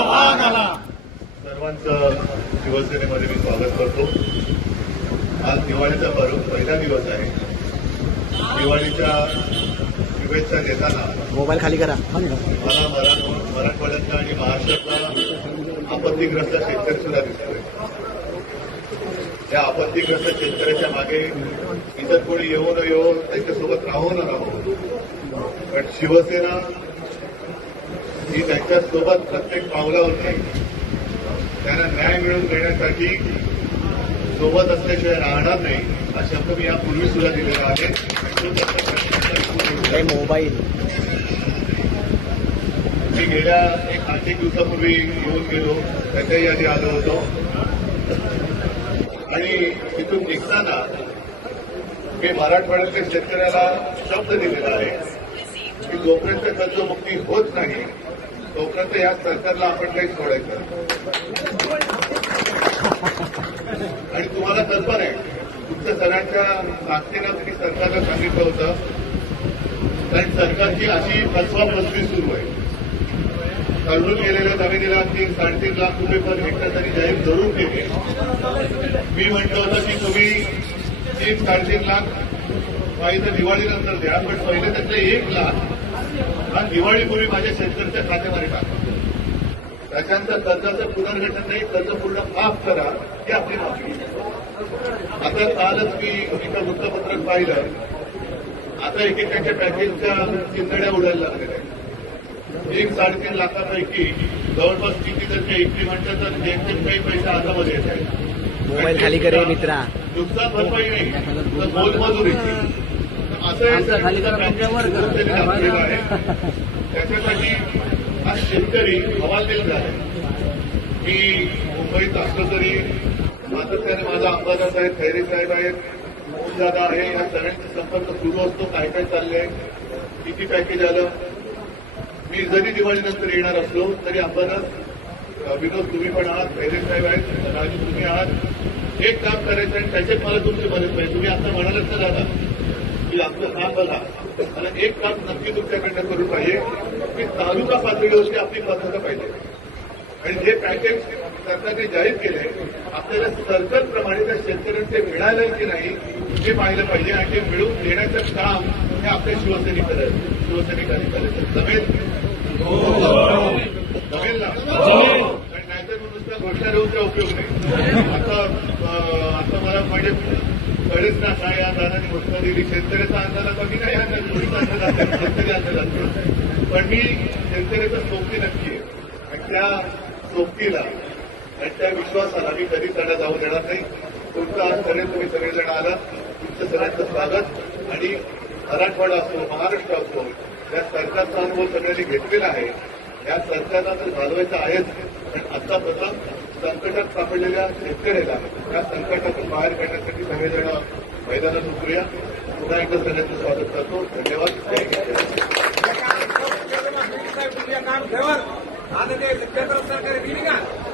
वाहनाला सर्वांचं शिवसेनेमध्ये मी स्वागत करतो. आज दिवाळीचा पर्व पहिला दिवस आहे. दिवाळीच्या शुभेच्छा देताना मोबाईल खाली करा. मला मराठ मराठवाड्यातला आणि महाराष्ट्रातला आपत्तीग्रस्त शेतकरी सुद्धा दिसतोय. या आपत्तीग्रस्त शेतकऱ्याच्या मागे इतर कोणी येऊ न येऊ त्यांच्यासोबत राहू न राहू पण शिवसेना ही त्यांच्यासोबत प्रत्येक पावलावरती त्यांना न्याय मिळवून देण्यासाठी सोबत असल्याशिवाय राहणार नाही हा शब्द मी यापूर्वी सुद्धा दिलेला आहे मोबाईल. मी गेल्या एक आठ एक दिवसापूर्वी येऊन गेलो त्याच्याही आधी आलो होतो. आणि तिथून निघताना मी मराठवाड्यातल्या शेतकऱ्याला शब्द दिलेला आहे की जोपर्यंत कर्जमुक्ती होत नाही तोपर्यंत या सरकारला आपण काही सोडायचं आणि तुम्हाला कल्पना आहे. तुमच्या सगळ्यांच्या ताकदीनं तुम्ही सरकारला सांगितलं होतं. कारण सरकारची अशी फसवाफसवी सुरू आहे. कळून गेलेल्या जमिनीला तीन साडेतीन लाख रुपये पर हेक्टर तरी जाहीर जरूर केले मी म्हटलं होतं की तुम्ही तीन साडेतीन लाख पाहिजे दिवाळीनंतर द्या पण पहिले त्यातले एक लाख हा दिवाळीपूर्वी माझ्या शेतकऱ्याच्या खात्यामध्ये टाका त्याच्यानंतर कर्जाचं पुनर्गठन नाही कर्ज पूर्ण माफ करा ही आपली मागणी आता कालच मी एका वृत्तपत्रात पाहिलं. आता एकेकाच्या पॅकेजच्या चिंतड्या उडायला लागलेल्या आहेत एक साडेतीन लाखापैकी जवळपास किती जर काही इन्क्रीमेंटच्या तर जेमतेम काही पैसे हातामध्ये येत आहेत. मोबाईल खाली करे मित्रा. नुकसान भरपाई नाही तर हे आमचं खाली करा, आहे त्याच्यासाठी आज शेतकरी हवालदिल झाले मी मुंबईत असलो तरी सातत्याने माझा अंबादास साहेब खैरे साहेब आहेत मोहनदादा आहे या सगळ्यांचा संपर्क सुरू असतो काय काय चाललंय किती पॅकेज आलं. मी जरी दिवाळीनंतर येणार असलो तरी अंबादास विनोद तुम्ही पण आहात खैरे साहेब आहेत राजू तुम्ही आहात. एक काम करायचं आणि त्याच्यात मला तुमची मदत पाहिजे. तुम्ही आता म्हणालच ना दादा म्हणजे आमचं काम बघा. मला एक काम नक्की तुमच्याकडनं करून पाहिजे. की तालुका पातळीवरती आपली पद्धत पाहिजे. आणि जे पॅकेज सरकारने जाहीर केले आपल्याला सरकारप्रमाणे त्या शेतकऱ्यांचे मिळाले की नाही हे पाहिलं पाहिजे आणि ते मिळवून देण्याचं काम हे आपल्या शिवसैनिकांनी करायचं. शिवसैनिकांनी करायचं. समेत हो जमेल ना आणि नाहीतर मग नुसत्या घोषणा देऊन काय उपयोग नाही आता अं, आता मला म्हणजे कळेच ना काय या दादाने घोषणा दिली शेतकऱ्याचा अंदाज कमी नाही आहे थोडीचा अंदाज असेल शेतकरी अंदाज असेल पण मी शेतकऱ्याचा सोबती नक्की आहे. आणि त्या सोबतीला आणि त्या विश्वासाला मी कधी त्याला जाऊ देणार नाही. तुमचं आज सगळे तुम्ही सगळेजण आलात. तुमचं सगळ्यांचं स्वागत. आणि मराठवाडा असो महाराष्ट्र असो या सरकारचा अनुभव सगळ्यांनी घेतलेला आहे. या सरकारला तर घालवायचा आहेच. पण आता प्रथम संकटात सापडलेल्या शेतकऱ्याला या संकटातून बाहेर काढण्यासाठी सगळेजण मैदानात उतरूया. पुन्हा एकदा सगळ्यांचं स्वागत करतो. धन्यवाद.